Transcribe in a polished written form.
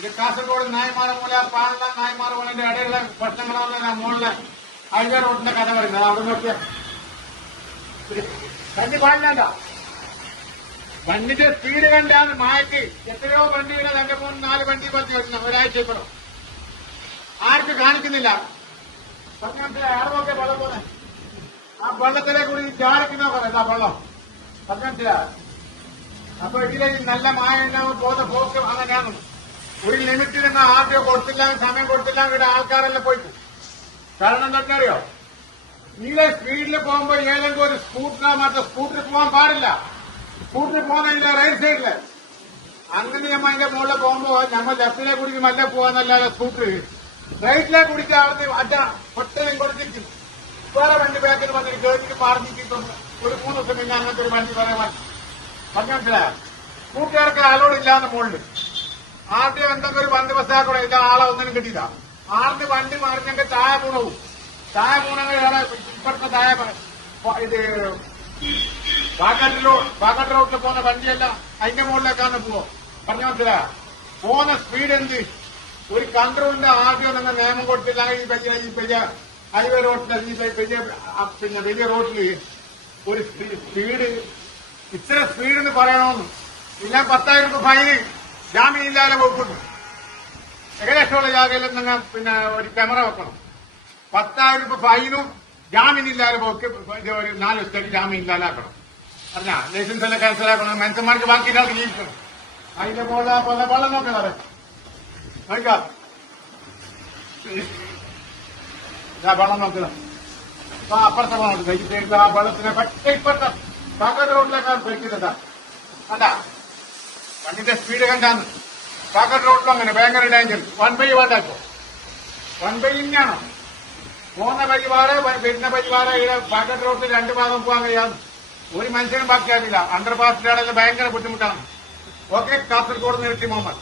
ഇത് കാസർഗോഡ് നായ്മാറമൂല പാല നായ്മാറമൂലിന്റെ ഇടയിലുള്ള പ്രശ്നങ്ങളാണ് മുകളിലെ ഹൈവേ റോഡിന്റെ കഥ പറയുന്നത്. അവിടെ നോക്കിയ കണ്ടി പാടില്ല. വണ്ടിന്റെ സ്പീഡ് കണ്ടാണ് മായക്ക് എത്രയോ വണ്ടിയുടെ 2, 3, 4 വണ്ടി പറ്റി വരുന്നത് ഒരാഴ്ച ഇപ്പോഴും ആർക്ക് കാണിക്കുന്നില്ല. ആറ് നോക്കിയ വെള്ളം പോലെ ആ വെള്ളത്തിലെ കൂടി ചാടിക്കുന്ന പറയാം വെള്ളം പറഞ്ഞില്ല. അപ്പൊ ഇതിലെ നല്ല മായ ഉണ്ടാവും പോകുന്ന പോക്ക് അങ്ങനെയാണ്. ഒരു ലിമിറ്റിൽ നിന്ന് ആദ്യം കൊടുത്തില്ല, സമയം കൊടുത്തില്ല, ഇവിടെ ആൾക്കാരെല്ലാം പോയിക്കും. കാരണം എന്താ അറിയോ, ഇതിലെ സ്പീഡിൽ പോകുമ്പോ ഏതെങ്കിലും ഒരു സ്കൂട്ടറിനാ മാത്രം സ്കൂട്ടറിൽ പോകാൻ പാടില്ല. സ്കൂട്ടറിൽ പോകുന്നില്ല റൈറ്റ് സൈഡില്. അങ്ങനെ നമ്മൾ അതിന്റെ മുകളിൽ പോകുമ്പോ നമ്മൾ ലെഫ്റ്റിലെ കുടിക്കും അല്ല പോകാന്നല്ലാതെ സ്കൂട്ടർ റൈറ്റിലെ കുടിക്കുക. അവിടുന്ന് അറ്റ ഒട്ടനും കൊടുത്തിരിക്കും. വേറെ വണ്ടി ബാക്കിൽ വന്നിട്ട് കേട്ടിട്ട് മാറിഞ്ഞിട്ട് ഒരു 3 ദിവസം പിന്നെ അങ്ങനത്തെ ഒരു വണ്ടി പറയാൻ പറഞ്ഞു മനസ്സിലായോ. കൂട്ടുകാർക്ക് ആളോടില്ലാന്ന് മുകളിൽ ആദ്യം എന്തെങ്കിലും ഒരു വണ്ടി ബസ്സാക്കൂടെ ഇത് ആളെ ഒന്നിനും കിട്ടിയില്ല. ആറിന് വണ്ടി മാറിഞ്ഞെങ്കിൽ ചായ പൂണവും ചായ പൂണങ്ങൾ ഇപ്പഴത്തെ ചായ ഇത് പാക്കാട്ട് റോഡിൽ പോകുന്ന വണ്ടിയല്ല അതിന്റെ മുകളിലേക്കാണ് പോവോ പറഞ്ഞു മനസ്സിലായോ. പോകുന്ന സ്പീഡ് എന്ത് ഒരു കൺട്രോളിന്റെ ആദ്യം നിങ്ങൾ നിയമം കൊടുത്തില്ല. ഈ വലിയ ഹൈവേ റോഡിന്റെ പിന്നെ വലിയ റോഡിൽ ഒരു സ്പീഡ് ഇത്ര സ്പീഡ് എന്ന് പറയണമെന്ന് ഇല്ല 10,000 രൂപ ഫൈന് ജാമ്യമില്ലാതെ വകുപ്പുണ്ട്. ഏകദേശമുള്ള ജാഗയിൽ നിങ്ങൾ പിന്നെ ഒരു ക്യാമറ വെക്കണം. 10,000 രൂപ ഫൈനും ജാമ്യമില്ലാതെ പോക്ക് ഒരു 4 ദിവസത്തേക്ക് ജാമ്യമില്ലാതാക്കണം. പറഞ്ഞാ ലൈസൻസ് എല്ലാം ക്യാൻസൽ ആക്കണം. മനുഷ്യന്മാർക്ക് ബാക്കി ഒരാൾക്ക് ജീവിക്കണം. അതിന്റെ പോലെ പോലെ വെള്ളം നോക്കണേ നോക്കാം. വെള്ളം നോക്കുക. അപ്പൊ അപ്പുറത്തെ വെള്ളം ആ വെള്ളത്തിനെ പറ്റേ ഇപ്പുറത്തെ പാക്കാട്ട് റോഡിലേക്കാണ് ഭരിക്കുന്നതാ. അല്ല വണ്ടിന്റെ സ്പീഡ് കണ്ടാന്ന് പാക്കാട്ട് റോഡിലും അങ്ങനെ ഭയങ്കര ഡേഞ്ചർ. 1/1 വേണ്ടാക്കോ 1/1 തന്നെയാണോ പോകുന്ന പരിവാറ് വരുന്ന പരിവാറ് ഇവിടെ പാക്കാട്ട് റോഡിൽ 2 ഭാഗം പോകാൻ കഴിയാന്ന് ഒരു മനുഷ്യനും ബാക്കിയാകില്ല. അണ്ടർ പാസിലാണെങ്കിലും ഭയങ്കര ബുദ്ധിമുട്ടാണ്. ഓക്കെ, കാസർഗോഡ് നിന്ന് മുഹമ്മദ്.